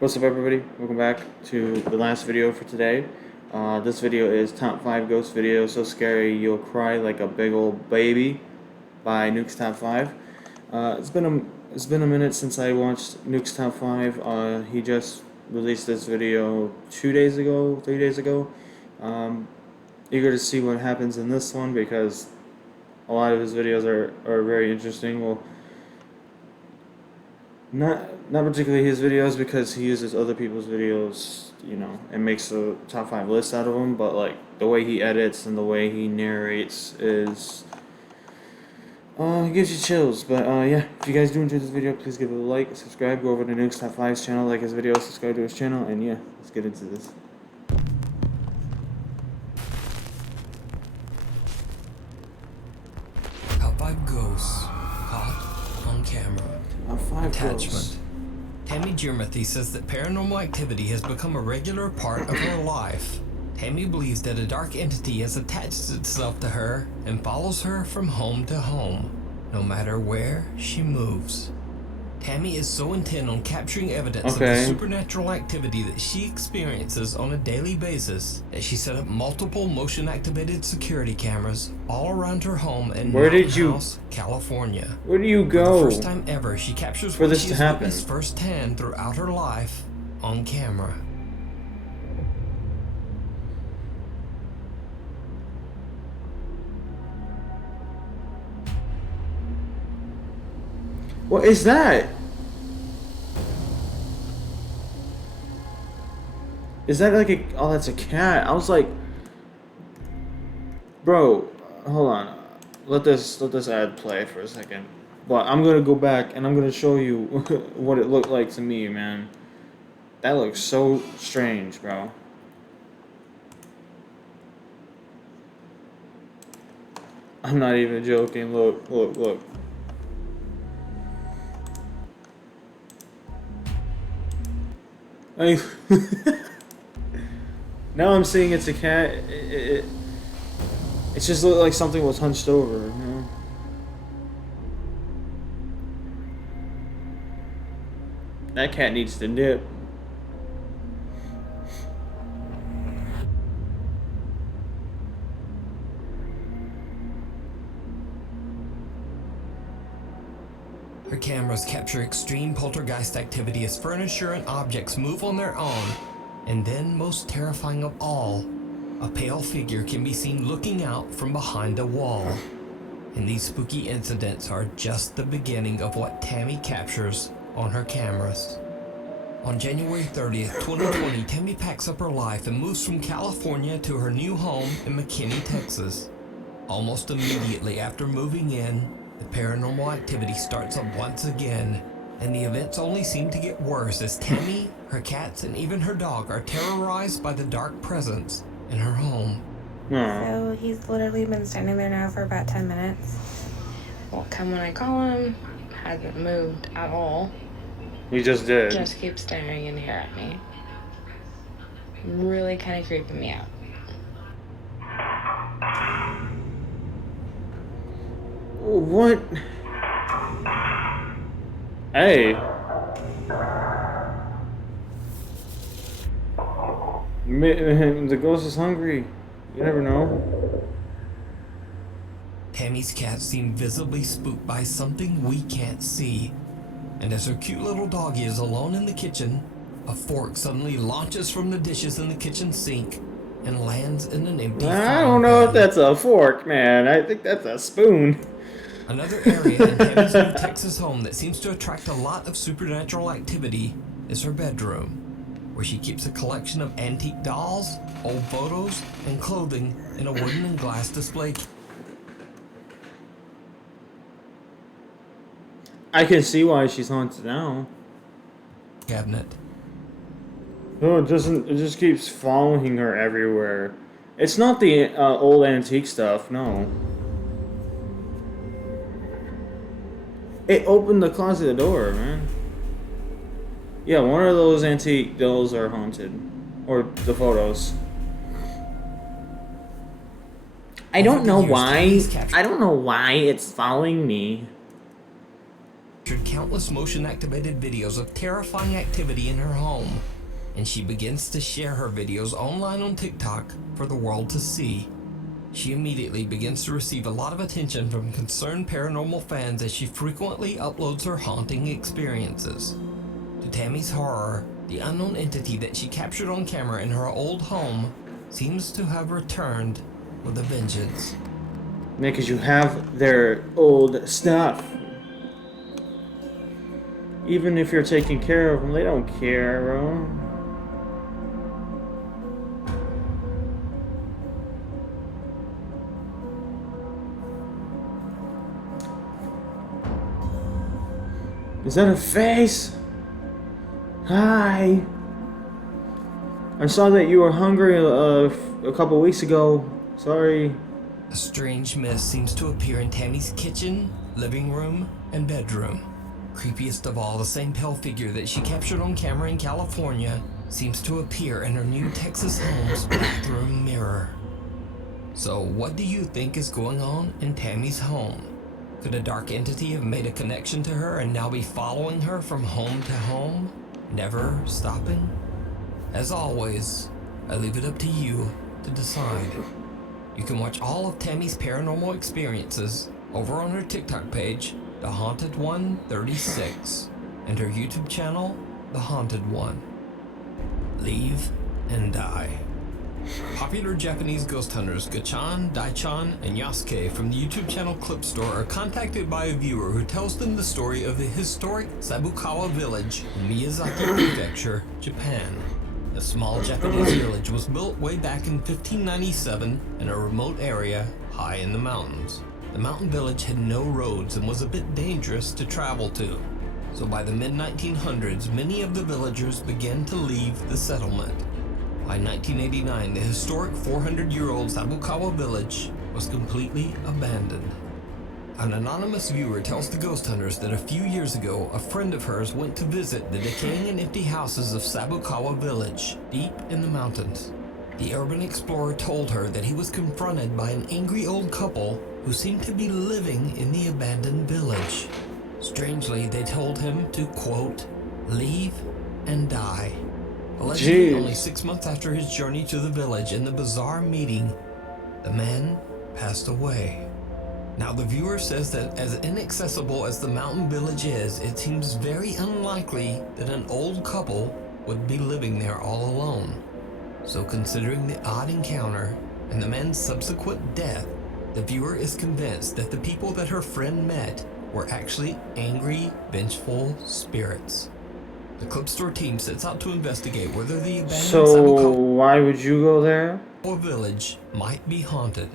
What's up, everybody? Welcome back to the last video for today. This video is top 5 ghost videos so scary you'll cry like a big old baby by Nukes Top 5. It's been a minute since I watched Nukes Top 5. He just released this video 2 days ago, 3 days ago. Eager to see what happens in this one because a lot of his videos are very interesting. Well, not particularly his videos because he uses other people's videos, and makes a top 5 list out of them. But like the way he edits and the way he narrates is, it gives you chills. But yeah, if you guys do enjoy this video, please give it a like, subscribe, go over to Nukes Top 5's channel, like his video, subscribe to his channel, and yeah, let's get into this. Top 5 ghosts caught on camera. Top 5 Attachment. ghosts. Tammy Jermathy says that paranormal activity has become a regular part of her life. Tammy believes that a dark entity has attached itself to her and follows her from home to home, no matter where she moves. Tammy is so intent on capturing evidence of the supernatural activity that she experiences on a daily basis that she set up multiple motion-activated security cameras all around her home in Mountain House, California. Where do you go? For the first time ever, she captures for what this she to has happen witnessed firsthand throughout her life on camera. What is that? Is that like a... Oh, that's a cat. I was like... Bro, hold on. Let this ad play for a second. But I'm gonna go back and I'm gonna show you what it looked like to me, man. That looks so strange, bro. I'm not even joking. Look, look, look. Now I'm seeing it's a cat. It just looked like something was hunched over, you know? That cat needs to dip. Her cameras capture extreme poltergeist activity as furniture and objects move on their own. And then, most terrifying of all, a pale figure can be seen looking out from behind a wall. And these spooky incidents are just the beginning of what Tammy captures on her cameras. On January 30th, 2020, Tammy packs up her life and moves from California to her new home in McKinney, Texas. Almost immediately after moving in, the paranormal activity starts up once again, and the events only seem to get worse as Tammy, her cats, and even her dog are terrorized by the dark presence in her home. So he's literally been standing there now for about 10 minutes. Won't come when I call him. Hasn't moved at all. He just did. Just keeps staring in here at me. Really kind of creeping me out. What? Hey. The ghost is hungry. You never know. Tammy's cats seem visibly spooked by something we can't see. And as her cute little doggy is alone in the kitchen, a fork suddenly launches from the dishes in the kitchen sink and lands in an empty I don't know if that's a fork, man. I think that's a spoon. Another area in Tammy's new Texas home that seems to attract a lot of supernatural activity is her bedroom, where she keeps a collection of antique dolls, old photos, and clothing in a wooden and glass display I can see why she's haunted now. cabinet. No, it doesn't. It just keeps following her everywhere. It's not the old antique stuff, no. It opened the closet door, man. Yeah, one of those antique dolls are haunted. Or the photos. I don't know why. I don't know why it's following me. countless motion-activated videos of terrifying activity in her home, and she begins to share her videos online on TikTok for the world to see. She immediately begins to receive a lot of attention from concerned paranormal fans as she frequently uploads her haunting experiences. To Tammy's horror, the unknown entity that she captured on camera in her old home seems to have returned with a vengeance. Because you have their old stuff. Even if you're taking care of them, they don't care, bro. Is that a face? Hi. I saw that you were hungry a couple weeks ago. Sorry. A strange mist seems to appear in Tammy's kitchen, living room, and bedroom. Creepiest of all, the same pale figure that she captured on camera in California seems to appear in her new Texas home's bathroom mirror. So what do you think is going on in Tammy's home? Could a dark entity have made a connection to her and now be following her from home to home, never stopping? As always, I leave it up to you to decide. You can watch all of Tammy's paranormal experiences over on her TikTok page, The Haunted One 36, and her YouTube channel, The Haunted One. Leave and die. Popular Japanese ghost hunters Gachan, Daichan, and Yasuke from the YouTube channel Clip Store are contacted by a viewer who tells them the story of the historic Sabukawa village in Miyazaki Prefecture, Japan. The small Japanese village was built way back in 1597 in a remote area high in the mountains. The mountain village had no roads and was a bit dangerous to travel to. So by the mid-1900s, many of the villagers began to leave the settlement. By 1989, the historic 400-year-old Sabukawa village was completely abandoned. An anonymous viewer tells the ghost hunters that a few years ago, a friend of hers went to visit the decaying and empty houses of Sabukawa village, deep in the mountains. The urban explorer told her that he was confronted by an angry old couple who seemed to be living in the abandoned village. Strangely, they told him to, quote, leave and die. Allegedly, only 6 months after his journey to the village and the bizarre meeting, the man passed away. Now, the viewer says that as inaccessible as the mountain village is, it seems very unlikely that an old couple would be living there all alone. So considering the odd encounter and the man's subsequent death, the viewer is convinced that the people that her friend met were actually angry, vengeful spirits. The Clip Store team sets out to investigate whether the abandoned So why would you go there? Village might be haunted.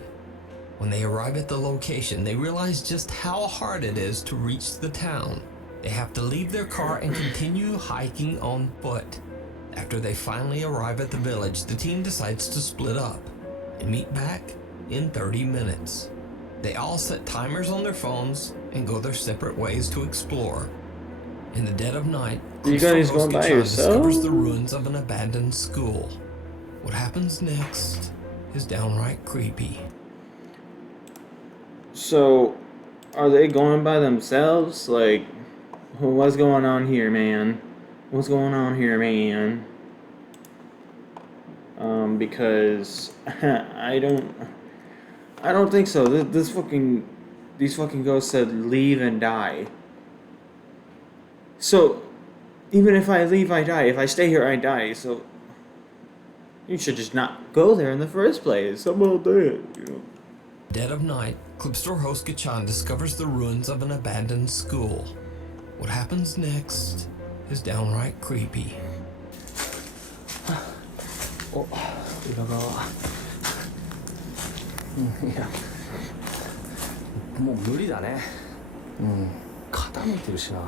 When they arrive at the location, they realize just how hard it is to reach the town. They have to leave their car and continue hiking on foot. After they finally arrive at the village, the team decides to split up and meet back in 30 minutes. They all set timers on their phones and go their separate ways to explore. In the dead of night, You guys going by yourself? discovers the ruins of an abandoned school. What happens next is downright creepy. So, are they going by themselves? Like, what's going on here, man? What's going on here, man? Because I don't think so. These fucking ghosts said leave and die. So, even if I leave, I die. If I stay here, I die. So, you should just not go there in the first place. How about that? You know. Dead of night, Clip Store host Gachan discovers the ruins of an abandoned school. What happens next is downright creepy. お、裏側。うん、いや、もう無理だね。うん、傾いてるしな。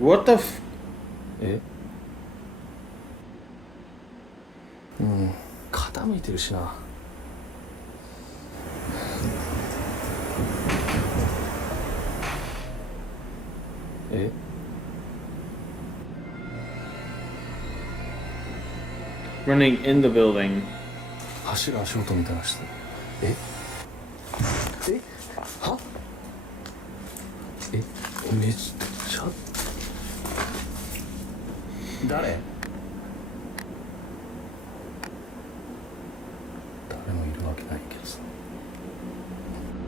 What the f... え？うん、傾いてるしな。えRunning in the building. 走る足音みたいなして。ええ、めっちゃ誰もいるわけないけどさ。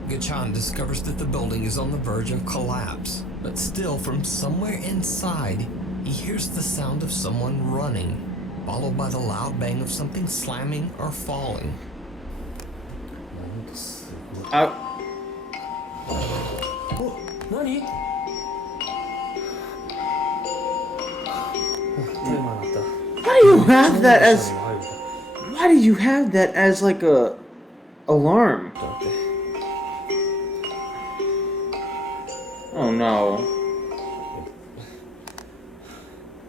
Gachan discovers that the building is on the verge of collapse, but still from somewhere inside, he hears the sound of someone running, followed by the loud bang of something slamming or falling. ほんとすごい。I, お、何？タイマー鳴った。 why do you have that as why do you have that as like a alarm? だって Oh no.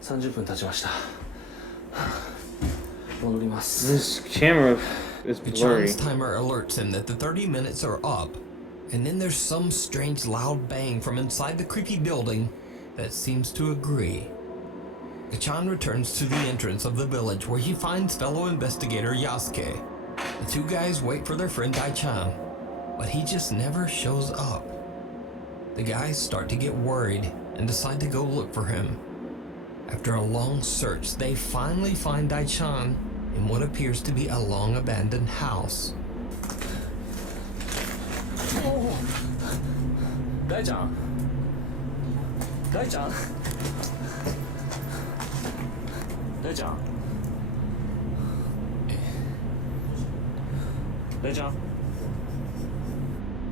30分経ちました。戻ります。 This camera is blurry. Gachan's timer alerts him that the 30 minutes are up, and then there's some strange loud bang from inside the creepy building that seems to agree. Gachan returns to the entrance of the village where he finds fellow investigator Yasuke. The two guys wait for their friend Dai-chan, but he just never shows up. The guys start to get worried and decide to go look for him. After a long search, they finally find Dai-chan in what appears to be a long abandoned house. 大ちゃん、大ちゃん、大ちゃん、大ちゃん。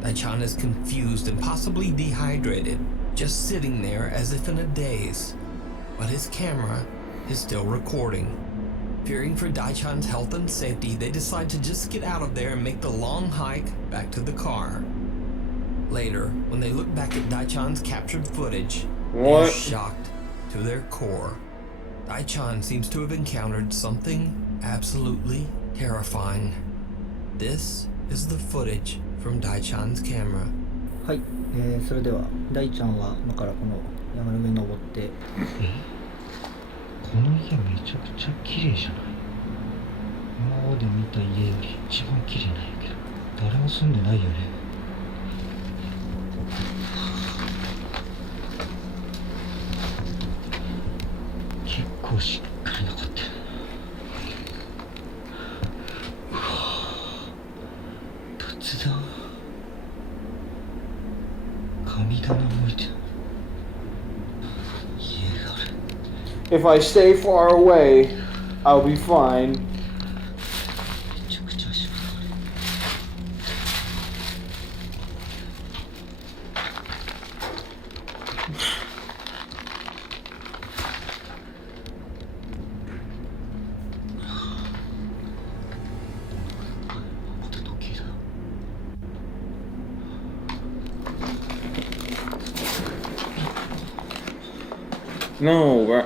Dai-chan is confused and possibly dehydrated, just sitting there as if in a daze. But his camera is still recording. Fearing for Dai-chan's health and safety, they decide to just get out of there and make the long hike back to the car. Later, when they look back at Dai-chan's captured footage, they're What? shocked to their core. Dai-chan seems to have encountered something absolutely terrifying. This is the footage from Dai-chan's camera. はい、それでは大ちゃんは今からこの山の上に登ってこの家めちゃくちゃ綺麗じゃない？今まで見た家より一番綺麗なんやけど誰も住んでないよね。結構しっかり残ってる。うわぁ、仏壇、神棚も置いてる。家がある。 If I stay far away, I'll be fine. めちゃくちゃ足が悪い。また時計だ。 No, we're...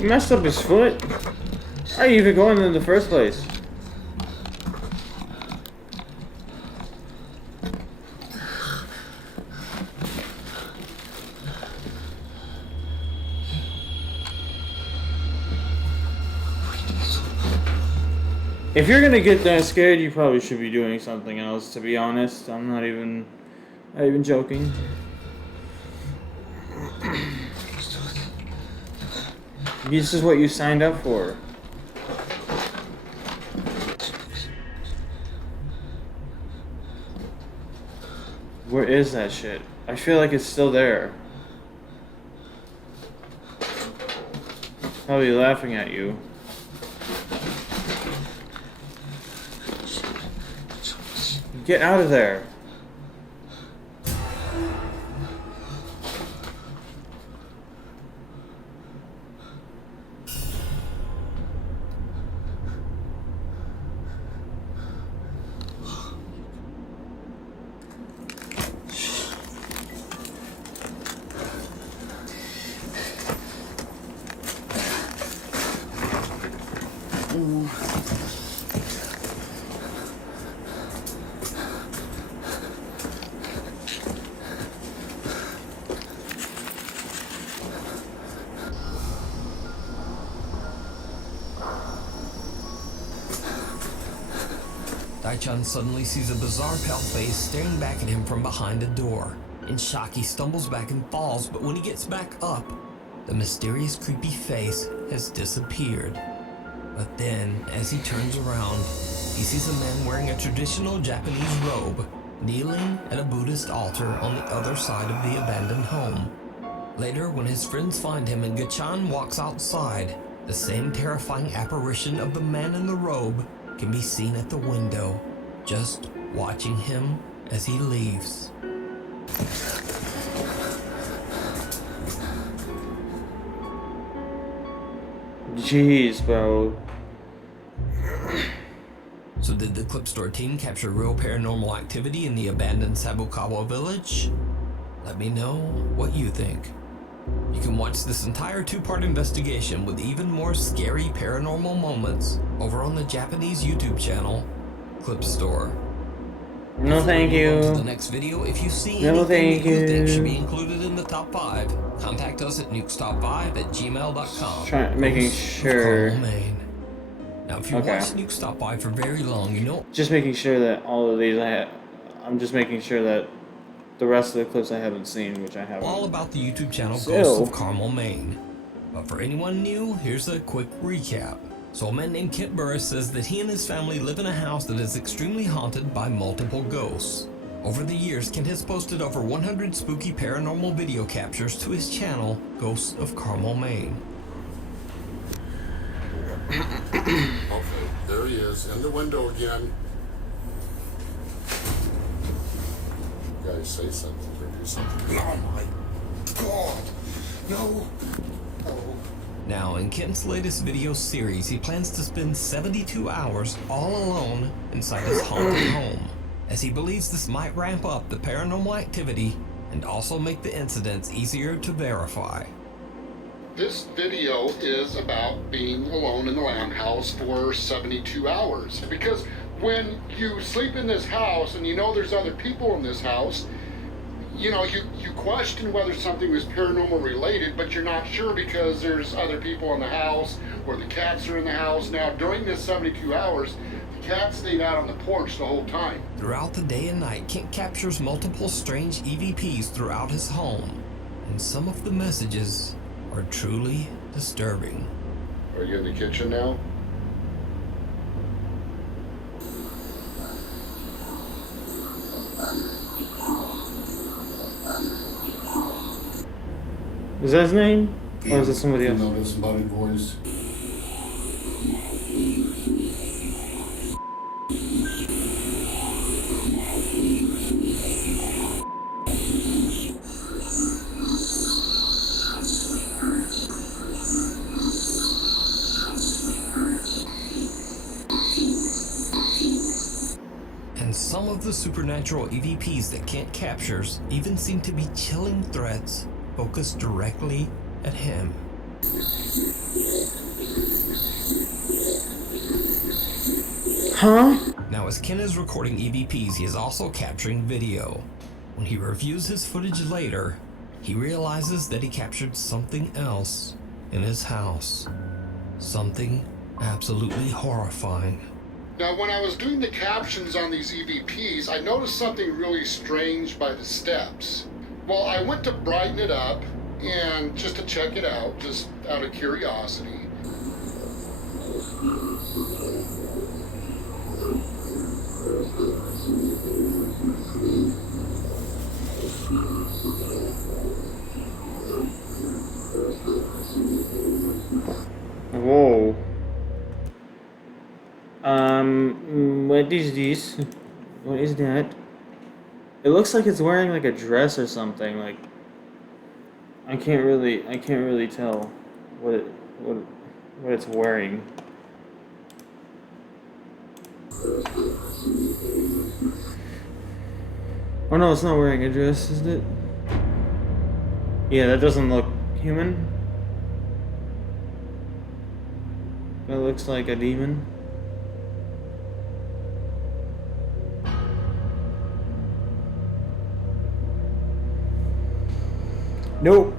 You messed up his foot? How are you even going in the first place? If you're gonna get that scared, you probably should be doing something else, to be honest. I'm not even joking. This is what you signed up for. Where is that shit? I feel like it's still there. Probably laughing at you. Get out of there. Daichan suddenly sees a bizarre pale face staring back at him from behind a door. In shock, he stumbles back and falls, but when he gets back up, the mysterious creepy face has disappeared. But then, as he turns around, he sees a man wearing a traditional Japanese robe, kneeling at a Buddhist altar on the other side of the abandoned home. Later, when his friends find him and Gachan walks outside, the same terrifying apparition of the man in the robe can be seen at the window, just watching him as he leaves. Jeez, bro. So did the Clip Store team capture real paranormal activity in the abandoned Sabukawa village? Let me know what you think. You can watch this entire 2-part investigation with even more scary paranormal moments over on the Japanese YouTube channel, Clip Store. No, thank Before we move on to the you. next video, if you see No, anything thank that you think you. should be included in the top 5, contact us at nukestop5@gmail.com. Making Host of sure. Carmel, Maine. Now, if you Okay. watch Nukes Top 5 for very long, you know Just making sure that all of these I'm just making sure that the rest of the clips I haven't seen, which I haven't. all about the YouTube channel So- Ghosts of Carmel, Maine. But for anyone new, here's a quick recap. So a man named Kent Burris says that he and his family live in a house that is extremely haunted by multiple ghosts. Over the years, Kent has posted over 100 spooky paranormal video captures to his channel, Ghosts of Carmel, Maine. Okay, there he is, in the window again. You guys say something or do something. Oh my God! No! Oh. Now, in Kent's latest video series, he plans to spend 72 hours all alone inside his haunted home, as he believes this might ramp up the paranormal activity and also make the incidents easier to verify. This video is about being alone in the lamb house for 72 hours. Because when you sleep in this house and you know there's other people in this house, you know, you question whether something was paranormal related, but you're not sure because there's other people in the house or the cats are in the house. Now, during this 72 hours, the cat stayed out on the porch the whole time. Throughout the day and night, Kent captures multiple strange EVPs throughout his home, and some of the messages are truly disturbing. Are you in the kitchen now? Is that his name? Or is it somebody You else? know this buddy voice? And some of the supernatural EVPs that Kent captures even seem to be chilling threats focused directly at him. Huh? Now, as Ken is recording EVPs, he is also capturing video. When he reviews his footage later, he realizes that he captured something else in his house. Something absolutely horrifying. Now, when I was doing the captions on these EVPs, I noticed something really strange by the steps. Well, I went to brighten it up and just to check it out, just out of curiosity. Whoa. What is this? What is that? It looks like it's wearing like a dress or something. Like, I can't really tell what it's wearing. Oh no, it's not wearing a dress, is it? Yeah, that doesn't look human. That looks like a demon. Nope.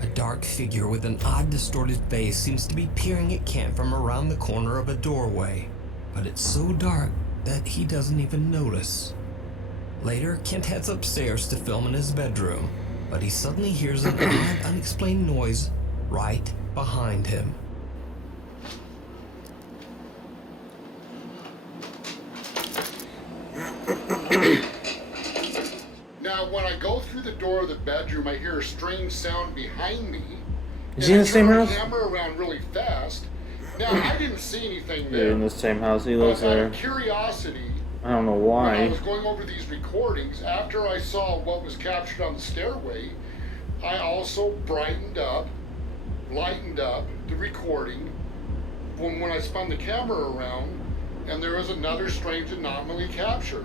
A dark figure with an odd distorted face seems to be peering at Kent from around the corner of a doorway, but it's so dark that he doesn't even notice. Later, Kent heads upstairs to film in his bedroom, but he suddenly hears an odd, unexplained noise right behind him. Now, when I go through the door of the bedroom, I hear a strange sound behind me. Is he in the same I house? turn the camera around really fast. Now, I didn't see anything there. Yeah, in the same house. He lives But out there. of curiosity, I don't know when I why. was going over these recordings, after I saw what was captured on the stairway, I also brightened up, lightened up the recording when I spun the camera around, and there was another strange anomaly captured.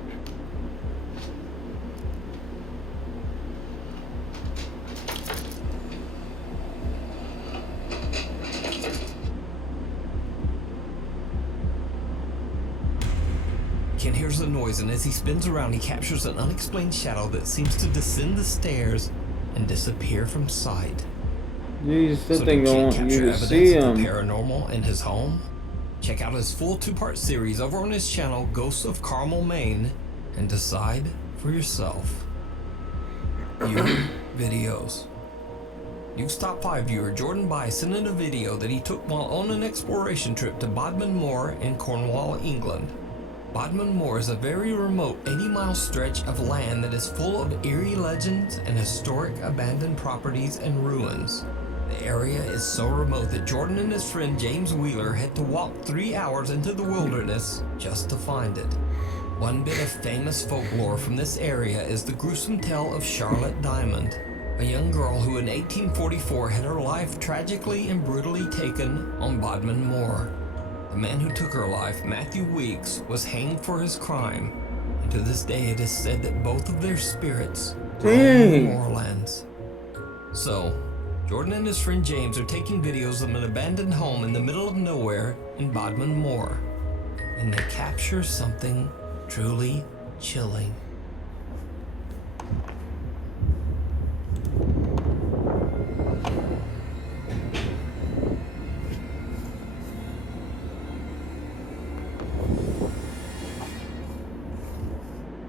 Kent hears the noise, and as he spins around, he captures an unexplained shadow that seems to descend the stairs and disappear from sight. Jeez, that So thing did Kent don't capture you evidence see of the him. paranormal in his home? Check out his full 2-part series over on his channel, Ghosts of Carmel, Maine, and decide for yourself. Your videos. Nukes Top 5 viewer Jordan By sent in a video that he took while on an exploration trip to Bodmin Moor in Cornwall, England. Bodmin Moor is a very remote 80-mile stretch of land that is full of eerie legends and historic abandoned properties and ruins. The area is so remote that Jordan and his friend James Wheeler had to walk 3 hours into the wilderness just to find it. One bit of famous folklore from this area is the gruesome tale of Charlotte Diamond, a young girl who in 1844 had her life tragically and brutally taken on Bodmin Moor. The man who took her life, Matthew Weeks, was hanged for his crime, and to this day it is said that both of their spirits roam the moorlands. So, Jordan and his friend James are taking videos of an abandoned home in the middle of nowhere in Bodmin Moor, and they capture something truly chilling.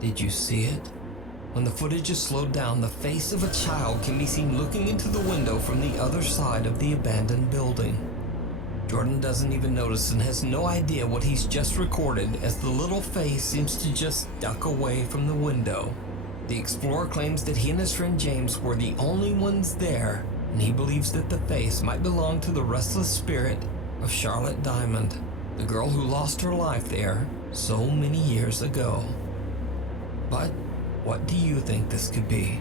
Did you see it? When the footage is slowed down, the face of a child can be seen looking into the window from the other side of the abandoned building. Jordan doesn't even notice and has no idea what he's just recorded as the little face seems to just duck away from the window. The explorer claims that he and his friend James were the only ones there, and he believes that the face might belong to the restless spirit of Charlotte Diamond, the girl who lost her life there so many years ago. But what do you think this could be?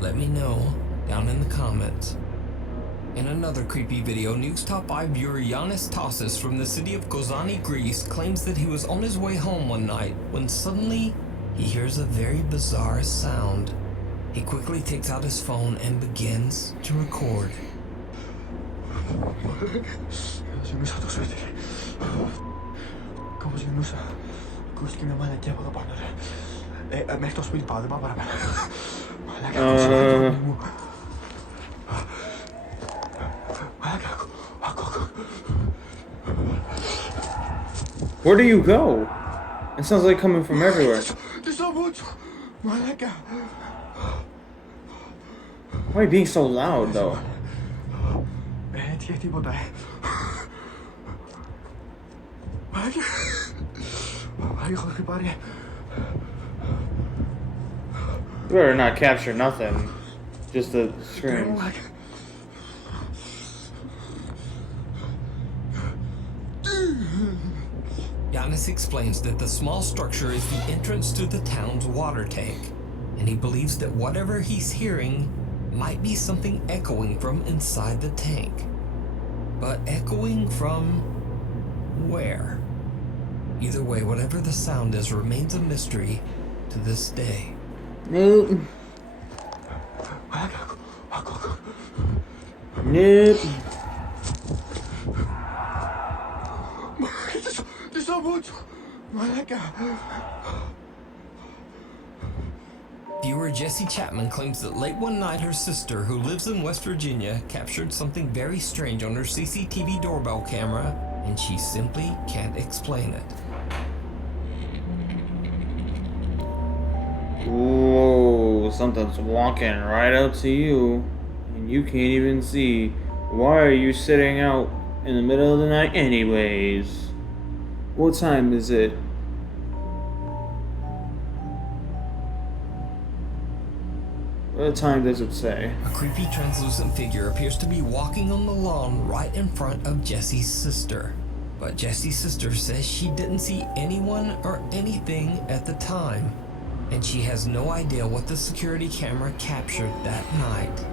Let me know down in the comments. In another creepy video, Nukes Top 5 viewer Yanis Tassis from the city of Kozani, Greece, claims that he was on his way home one night when suddenly he hears a very bizarre sound. He quickly takes out his phone and begins to record. Where do you go? It sounds like coming from everywhere. Why are you being so loud, though? You better not capture nothing. Just the screams. Yanis explains that the small structure is the entrance to the town's water tank, and he believes that whatever he's hearing might be something echoing from inside the tank. But echoing from where? Either way, whatever the sound is remains a mystery to this day. Nope. Nope. Viewer Viewer Jessie Chapman claims that late one night her sister, who lives in West Virginia, captured something very strange on her CCTV doorbell camera, and she simply can't explain it. Whoa, something's walking right out to you, and you can't even see. Why are you sitting out in the middle of the night anyways? What time is it? What time does it say? A creepy translucent figure appears to be walking on the lawn right in front of Jessie's sister. But Jessie's sister says she didn't see anyone or anything at the time, and she has no idea what the security camera captured that night.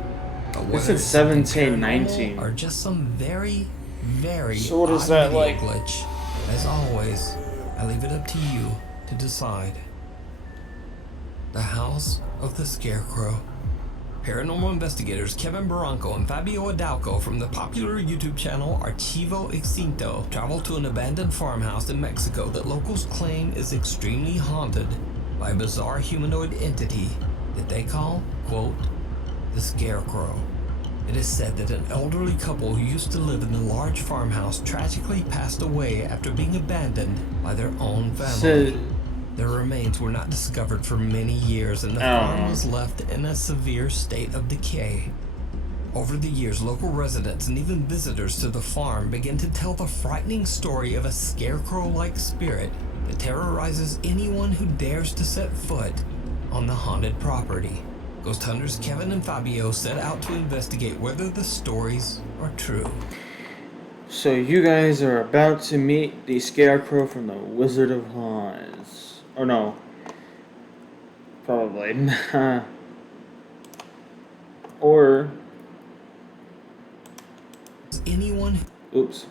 But whether This is it's something 1719. paranormal or just some very, very So what is odd that video like? glitch, as always, I leave it up to you to decide. The House of the Scarecrow. Paranormal investigators Kevin Barranco and Fabio Adalco from the popular YouTube channel Archivo Extinto travel to an abandoned farmhouse in Mexico that locals claim is extremely haunted by a bizarre humanoid entity that they call, quote, the Scarecrow. It is said that an elderly couple who used to live in the large farmhouse tragically passed away after being abandoned by their own family. So, Their remains were not discovered for many years, and the farm was left in a severe state of decay. Over the years, local residents and even visitors to the farm begin to tell the frightening story of a scarecrow-like spirit that terrorizes anyone who dares to set foot on the haunted property. Ghost hunters Kevin and Fabio set out to investigate whether the stories are true. so you guys are about to meet the Scarecrow from the Wizard of Oz. Or no. Probably. Or... Anyone Oops.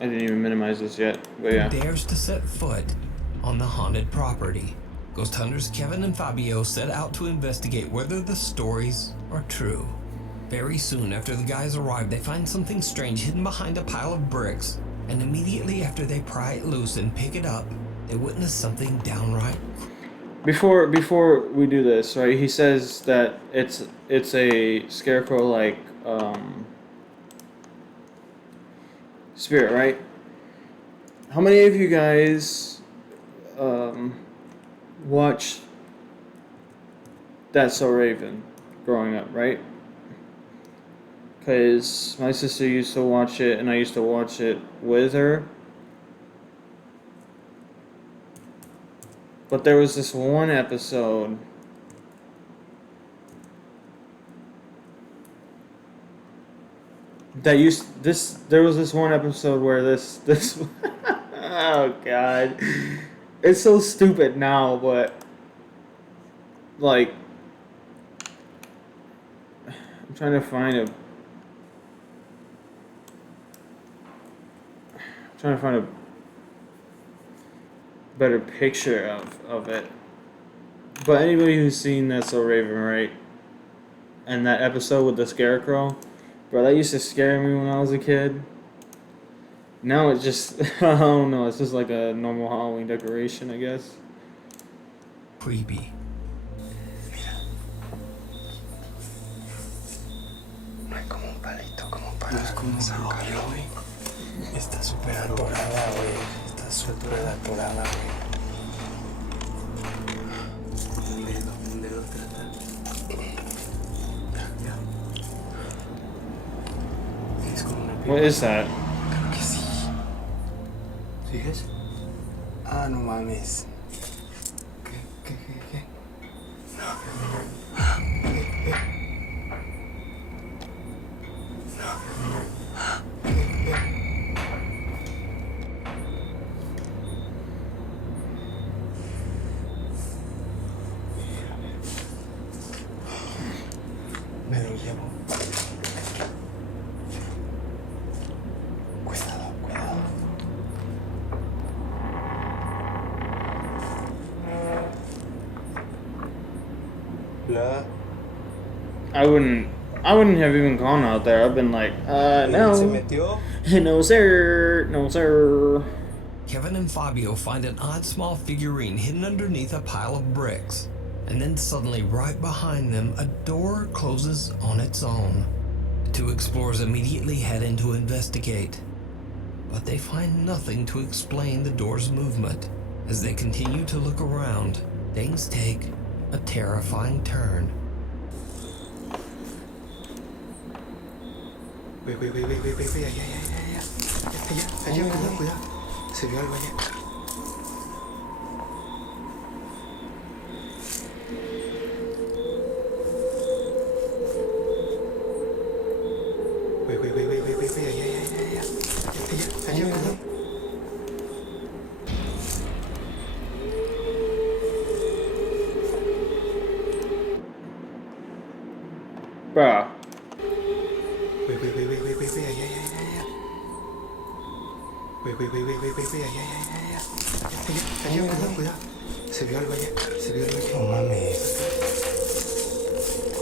I didn't even minimize this yet. But yeah. who dares to set foot on the haunted property. Ghost hunters Kevin and Fabio set out to investigate whether the stories are true. Very soon after the guys arrive, they find something strange hidden behind a pile of bricks, and immediately after they pry it loose and pick it up, they witness something downright. Before we do this, right, he says that it's a scarecrow like spirit, right? How many of you guys watched That's So Raven growing up, right? Because my sister used to watch it and I used to watch it with her. But there was this one episode that there was this one episode where this oh god. It's so stupid now, but like I'm trying to find a better picture of it. But anybody who's seen That's So Raven, right? And that episode with the scarecrow, bro, that used to scare me when I was a kid. Now it just, I don't know, it's just like a normal Halloween decoration, I guess. Creepy. No hay como un palito como para sacarlo, güey. Está súper atorada, güey. Está súper atorada, güey. Un dedo trata. Ya. Es como una piedra. What is that? Creo que sí. ¿Sigues? Ah, no mames. ¿Qué? Me lo llevo. Cuidado. Blah. I wouldn't have even gone out there. I've been like, ¿Se no. metió? No sir. No sir. Kevin and Fabio find an odd small figurine hidden underneath a pile of bricks. and then suddenly right behind them, a door closes on its own. The two explorers immediately head in to investigate, but they find nothing to explain the door's movement. As they continue to look around, things take a terrifying turn. Güey, allá, cuidado. Se vio algo allá. Güey, allá, cuidado. Bruh. Güey, allá. Allá, cuidado. Se vio algo allá. No mames.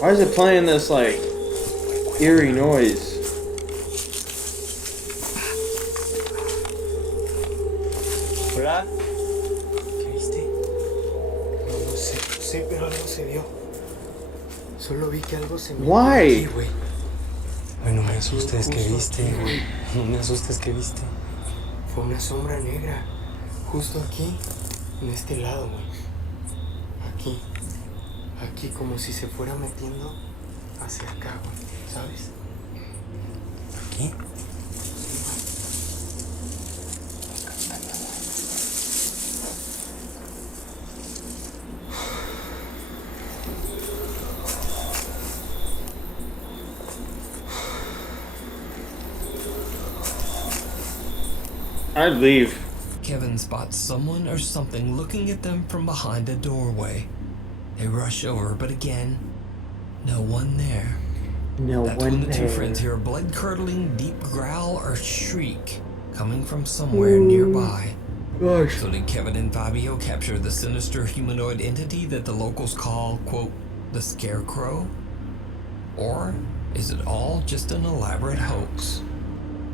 Why is it playing this like eerie noise? ¿Hola? ¿Qué viste? No sé, pero algo se vio. Solo vi que algo se me Why? güey. Ay, no me asustes, ¿qué viste, güey? No me asustes, ¿qué viste? Fue una sombra negra. Justo aquí, en este lado, güey. Aquí, como si se fuera metiendo hacia acá, güey. ¿Sabes? ¿Aquí? I'd leave. Kevin spots someone or something looking at them from behind a doorway. They rush over, but again, no one there. That's when the two friends hear a blood-curdling deep growl or shriek coming from somewhere nearby. Gosh. So did Kevin and Fabio capture the sinister humanoid entity that the locals call, quote, the Scarecrow? Or is it all just an elaborate hoax?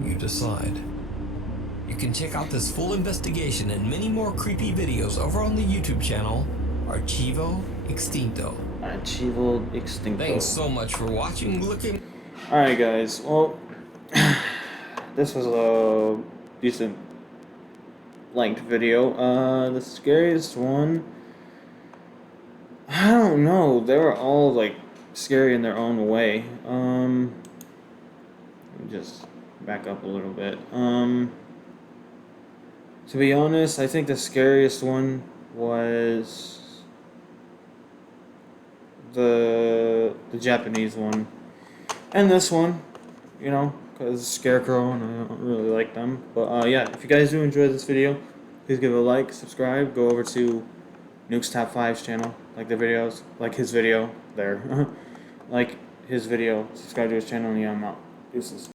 You decide. You can check out this full investigation and many more creepy videos over on the YouTube channel, Archivo Extinto. Archivo Extinto. Thanks so much for watching. Alright guys, well, this was a decent length video. The scariest one, I don't know, they were all like scary in their own way. Let me just back up a little bit. To be honest, I think the scariest one was the Japanese one, and this one, you know, because Scarecrow and I don't really like them. But yeah, if you guys do enjoy this video, please give it a like, subscribe, go over to Nukes Top 5's channel, like the videos, like his video there, like his video, subscribe to his channel, and yeah, I'm out. Deuces.